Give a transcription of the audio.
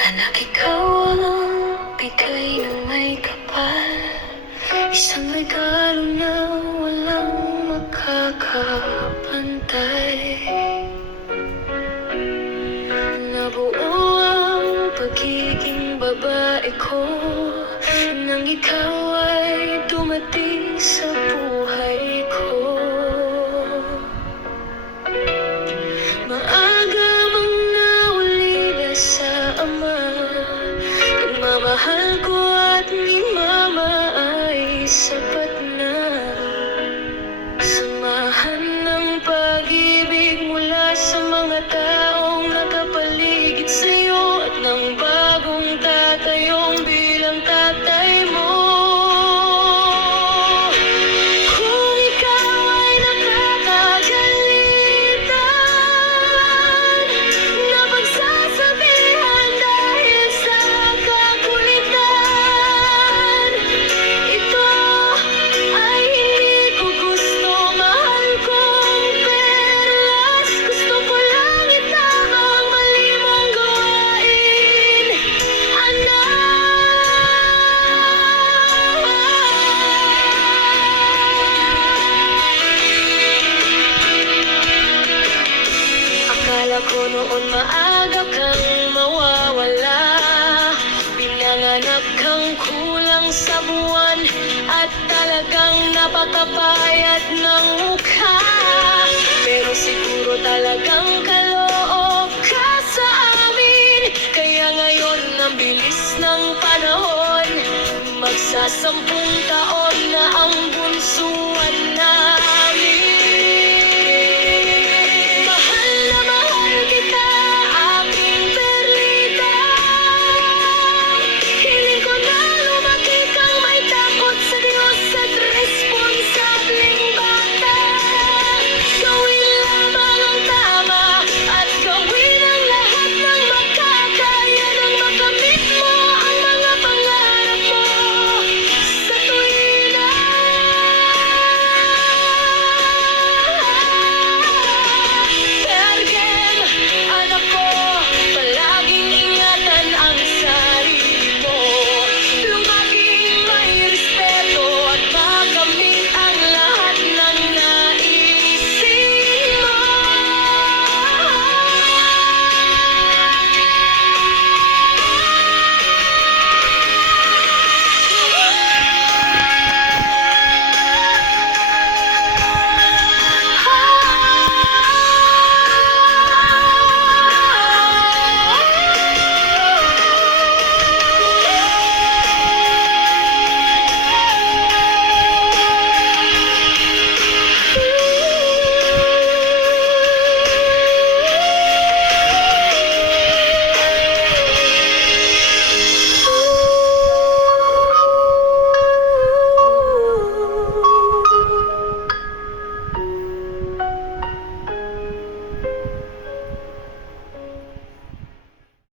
Anak, ikaw ang bigay ng may kapal, isang regalo na walang makakapantay. Nabuo ang pagiging babae ko nang ikaw ay dumating sa buhay ko. Maaga mang naulila sa ama, pagmamahal ko at ni mama ay sapat na. Samahan ng pag-ibig mula sa mga taong nakapaligid sa'yo at ng bagong tatayong bilang tatay mo. Kung ikaw ay nakakagalitan, napagsasabihan dahil sa kakulitan, ito ay hindi ko gusto, mahal kong perlas. Gusto ko lang itama ang mali mong gawain, anak. Akala ko noon maaga kang mawawala, pinanganak kang kulang sa buwan at talagang napakapayat ng mukha. Pero siguro talagang kaloob ka sa amin, kaya ngayon ang bilis ng panahon, magsasampung taon na ang bunsuan na